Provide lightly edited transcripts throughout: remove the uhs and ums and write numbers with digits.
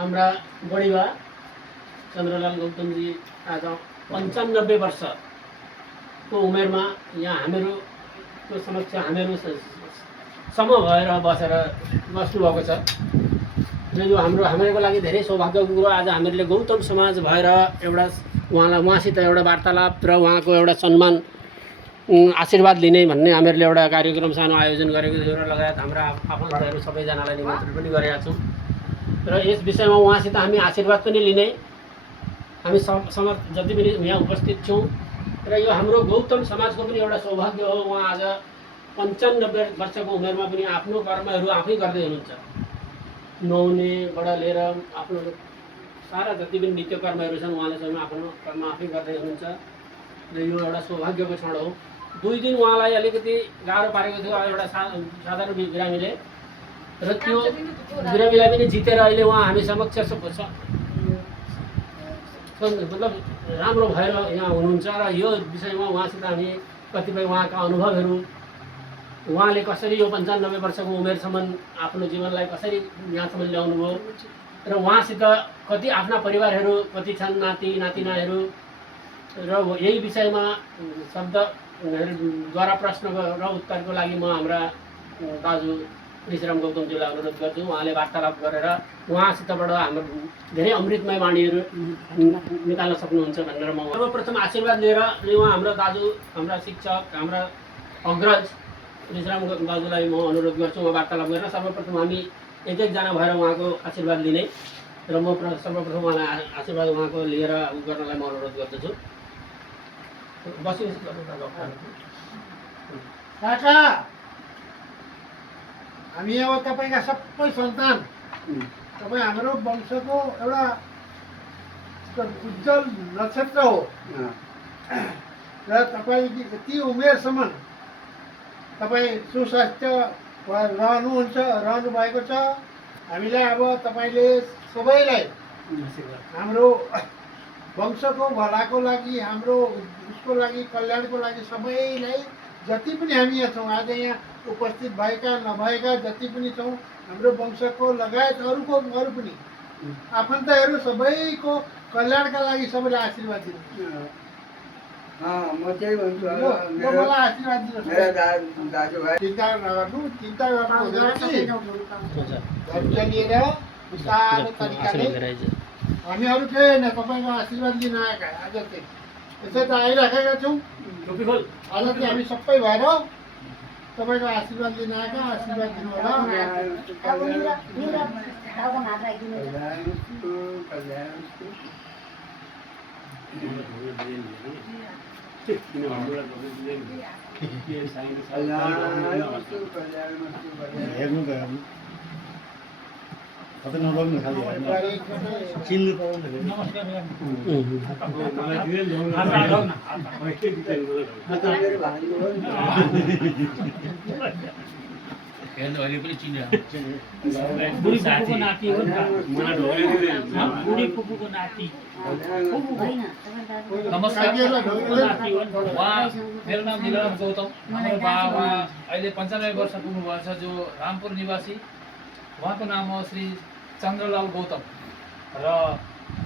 हाम्रा बढीबा चन्द्रलाल गौतमजी आज 95 वर्षको उमेरमा यहाँ हामीहरूको समक्ष हामीहरू सम भएर बसेर बस्नुभएको छ र यो हामीहरूको लागि धेरै सौभाग्यको कुरो। आज हामीहरूले गौतम समाज भएर एउटा उहाँसित एउटा वार्तालाप र उहाँको एउटा सम्मान आशीर्वाद लिने भन्ने हामीहरूले एउटा कार्यक्रम सानो आयोजन गरेको थियो र लगायत हाम्रा आफन्तहरू सबैजनालाई निमन्त्रण पनि गरेका छौँ र यस विषयमा उहाँसित हामी आशीर्वाद पनि लिने हामी जति पनि यहाँ उपस्थित छौँ र यो हाम्रो गौतम समाजको पनि एउटा सौभाग्य हो। उहाँ आज 95 वर्षको उमेरमा पनि आफ्नो कर्महरू आफै गर्दै हुनुहुन्छ। नुहाउनेबाट लिएर आफ्नो सारा जति पनि नित्य कर्महरू छन् उहाँले चाहिँ आफ्नो कर्म आफै गर्दै हुनुहुन्छ र यो एउटा सौभाग्यको क्षण हो। 2 दिन उहाँलाई अलिकति गाह्रो पारेको थियो एउटा साधारण बिरामीले र त्यो बिरामीलाई पनि जितेर अहिले उहाँ हामी समक्ष मतलब राम्रो भएर यहाँ हुनुहुन्छ र यो विषयमा उहाँसित हामी कतिपय उहाँका अनुभवहरू उहाँले कसरी यो 95 वर्षको उमेरसम्म आफ्नो जीवनलाई कसरी यहाँसम्म ल्याउनु भयो र उहाँसित कति आफ्ना परिवारहरू कति छन् नाति नातिनाहरू र यही विषयमा शब्दद्वारा प्रश्न र उत्तरको लागि म हाम्रा दाजु विश्राम गौतमजीलाई अनुरोध गर्छु। उहाँले वार्तालाप गरेर उहाँसितबाट हाम्रो धेरै अमृतमय वाणीहरू निकाल्न सक्नुहुन्छ भनेर म सर्वप्रथम आशीर्वाद लिएर उहाँ हाम्रो दाजु हाम्रा शिक्षक हाम्रा अग्रज विश्राम दाजुलाई म अनुरोध गर्छु उहाँ वार्तालाप गरेर सर्वप्रथम हामी एकजना भएर उहाँको आशीर्वाद लिने र म सर्वप्रथम उहाँलाई आशीर्वाद उहाँको लिएर गर्नलाई म अनुरोध गर्दछु। काका हामी अब तपाईँका सबै सन्तान तपाईँ हाम्रो वंशको एउटा उज्जवल नक्षत्र हो र तपाईँ यति उमेरसम्म तपाईँ सुस्वास्थ्य रहनु भएको छ। हामीलाई अब तपाईँले सबैलाई हाम्रो वंशको भलाको लागि हाम्रो उसको लागि कल्याणको लागि सबैलाई जति पनि हामी यहाँ छौँ आज यहाँ उपस्थित भएका नभएका जति पनि छौँ हाम्रो वंशको लगायत अरू पनि आफन्तहरू सबैको कल्याणका लागि सबैलाई आशीर्वाद दिनु। म त्यही भन्छु मलाई आशीर्वाद दिनु। चिन्ता नगर्नु लिएर बिस्तारै तरिकाले हामी अरू केही होइन तपाईँको आशीर्वाद लिन आएका आज चाहिँ यसै त आइराखेका छौँ। आज चाहिँ हामी सबै भएर तपाईँको आशीर्वाद लिन आएका आशीर्वाद दिनु होला। चिन्नु पाउनु अहिले पनि चिन्यो नाति हो बुढी फुपूको नाति। नमस्कार, मेरो नाम नीलम गौतम। हाम्रो बाबा अहिले 95 वर्ष पुग्नुभएको छ जो रामपुर निवासी। उहाँको नाम हो श्री चन्द्रलाल गौतम र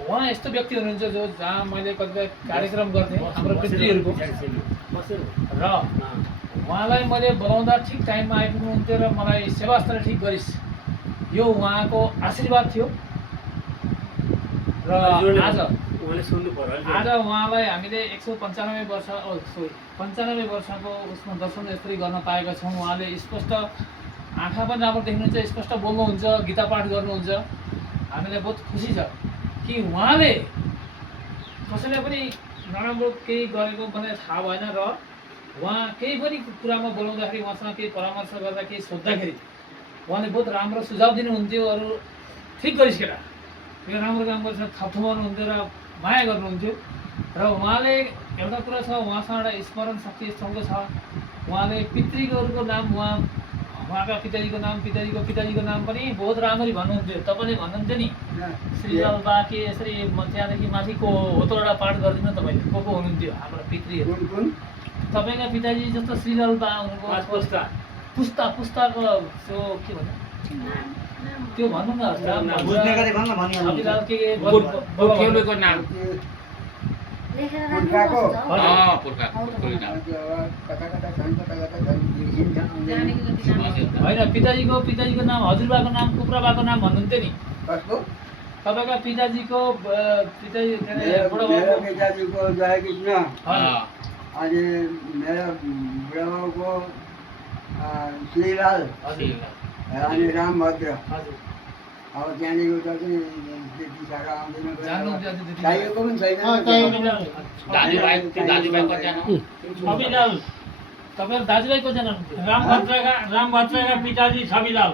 उहाँ यस्तो व्यक्ति हुनुहुन्छ जो जहाँ मैले कतिपय कार्यक्रम गर्थेँ हाम्रो पितृहरूको र उहाँलाई मैले बोलाउँदा ठिक टाइममा आइपुग्नुहुन्थ्यो र मलाई सेवास्त्र ठिक गरिस् यो उहाँको आशीर्वाद थियो र आज उहाँलाई हामीले 195 वर्ष 95 वर्षको उसमा दर्शन यसरी गर्न पाएका छौँ। उहाँले स्पष्ट आँखा पनि राम्रो देख्नुहुन्छ, स्पष्ट बोल्नुहुन्छ, गीता पाठ गर्नुहुन्छ। हामीलाई बहुत खुसी छ कि उहाँले कसैले पनि नराम्रो केही गरेको भने थाहा भएन र उहाँ केही पनि कुरामा बोलाउँदाखेरि उहाँसँग केही परामर्श गर्दा केही सोद्धाखेरि उहाँले बहुत राम्रो सुझाव दिनुहुन्थ्यो। अरू ठिक गरिस् केटा, यो राम्रो काम गर्छ थप्थमाउनुहुन्थ्यो र माया गर्नुहुन्थ्यो र उहाँले एउटा कुरा छ उहाँसँग एउटा स्मरण शक्ति यस्तो छ। उहाँले पितृहरूको नाम उहाँका पिताजीको नाम पनि बहुत राम्ररी भन्नुहुन्थ्यो। तपाईँले भन्नुहुन्थ्यो नि श्रीलाल बा के यसरी त्यहाँदेखि माथि को हो त एउटा पाठ गरिदिनु तपाईँले को हुनुहुन्थ्यो हाम्रो पितृहरू। तपाईँका पिताजी जस्तो श्रीलाल बा हुनुभयो। पुस्ताको त्यो के भन्छ त्यो भन्नु न राम भन्छ बुझ्ने गरी भन्न भनिहाल्नु। छविलाल के गोर्खेलीको नाम पुर्खाको पुर्खाको नाम कता कता छन् बिर्सिन्छ आउँदैन। होइन पिताजीको नाम हजुरबाको नाम कुखुराबाको नाम भन्नुहुन्थ्यो नि कसको? तपाईँका पिताजीको पिताजी के अरे मेरो बुढाबाबु पिताजीको जयकृष्ण, हजुर अनि मेरो बुढाबाउको श्रीलाल, हजुर अनि रामभद्र। हजुर अब त्यहाँदेखि उता चाहिँ त्यति साह्रो आउँदैन। जान्नुहुन्थ्यो अझै त्यति चाहिएको पनि छैन। दाजुभाइ कतिजना छविलाल तपाईँको दाजुभाइ कतिजना हुनुहुन्थ्यो रामभद्रका पिताजी छविलाल